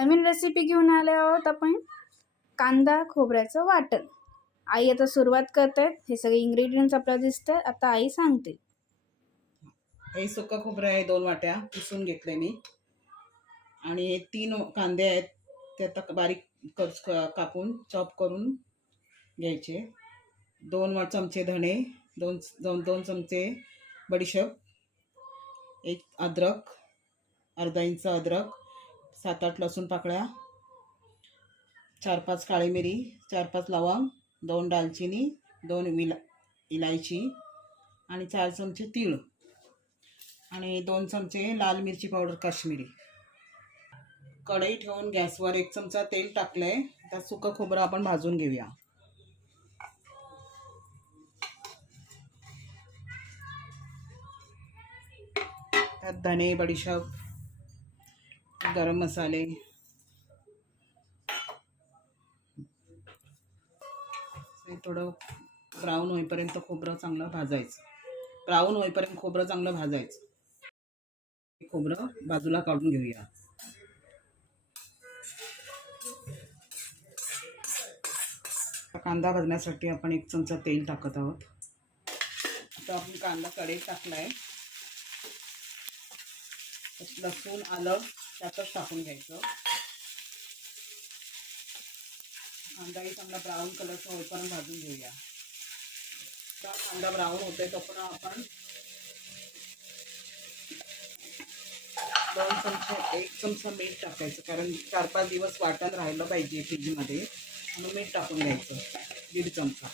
नवीन recipe घेऊन आले आहोत आपण कांदा खोबऱ्याचं वाटण। आई आता सुरुवात करते। हे सगळे इन्ग्रेडियंट्स आपल्याला दिसतात, आता आई सांगते। हे सुक्का खोबरं आहे, 2 वाट्या किसून घेतले मी। आणि हे 3 कांदे आहेत, ते आता बारीक कापून चॉप करून घ्यायचे। 2 चमचे धणे, 2 चमचे बडीशेप, 1 अद्रक, अर्धा इंच अद्रक, 7-8 लसूण पाकळ्या, 4-5 काळी मिरी, 4-5 लवंग, 2 दालचिनी, 2 इलायची आणि 4 चमचे तीळ आणि 2 चमचे लाल मिरची पावडर काश्मीरी। कढई ठेवून गॅसवर 1 चमचा तेल टाकलंय। त्यात सुकं खोबरं आपण भाजून घेऊया। त्यात धणे, बडीशेप, गरम मसाले, थोडं ब्राऊन होईपर्यंत खोबरं चांगलं भाजायचं। खोबरं बाजूला काढून घेऊया। कांदा भाजण्यासाठी आपण 1 चमचा तेल टाकत आहोत। आता आपण कांदा कढईत टाकलाय। लसूण आलं त्यातच टाकून घ्यायचं। कांदाही चांगला ब्राऊन कलरचा होईपर्यंत भाजून घेऊया। कांदा ब्राऊन होतोय तोपर्यंत आपण 1 चमचा मीठ टाकायचं, कारण 4-5 दिवस वाटण राहिलं पाहिजे फ्रीजमध्ये, म्हणून मीठ टाकून घ्यायचं 1.5 चमचा।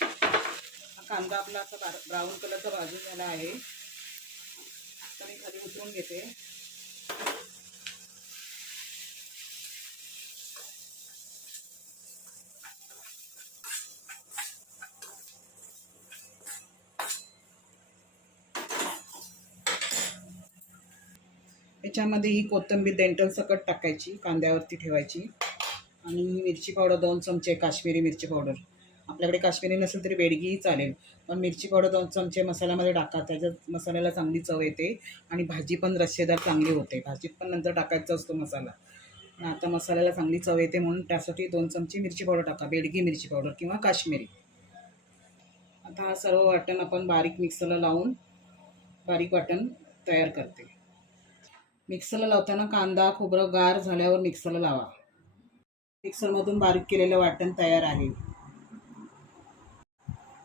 हा कांदा आपला असा ब्राऊन कलरचा भाजून झाला आहे, तर मी खाली उतरून घेते। याच्यामध्ये ही कोथिंबीर देंटल सकट टाकायची, कांद्यावरती ठेवायची। आणि मिरची पावडर 2 चमचे, काश्मीरी मिरची पावडर। आपल्याकडे काश्मीरी नसेल तरी बेडगीही चालेल, पण मिरची पावडर 2 चमचे मसाल्यामध्ये टाका, त्याच्यात मसाल्याला चांगली चव येते आणि भाजी पण रस्सेदार चांगली होते। भाजीत पण नंतर टाकायचा असतो मसाला, आता मसाल्याला चांगली चव येते म्हणून त्यासाठी 2 चमचे मिरची पावडर टाका, बेडगी मिरची पावडर किंवा काश्मीरी। आता हा सर्व वाटण आपण बारीक मिक्सरला लावून बारीक वाटण तयार करते। मिक्सरला लावताना कांदा खोबरं गार झाल्यावर मिक्सरला लावा। मिक्सरमधून बारीक केलेलं वाटण तयार आहे।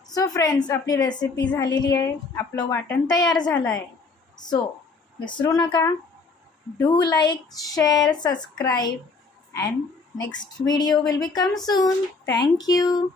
सो फ्रेंड्स, आपली रेसिपी झालेली आहे, आपलं वाटण तयार झालं आहे। सो विसरू नका, do like, share, subscribe, and next video will be come soon. Thank you.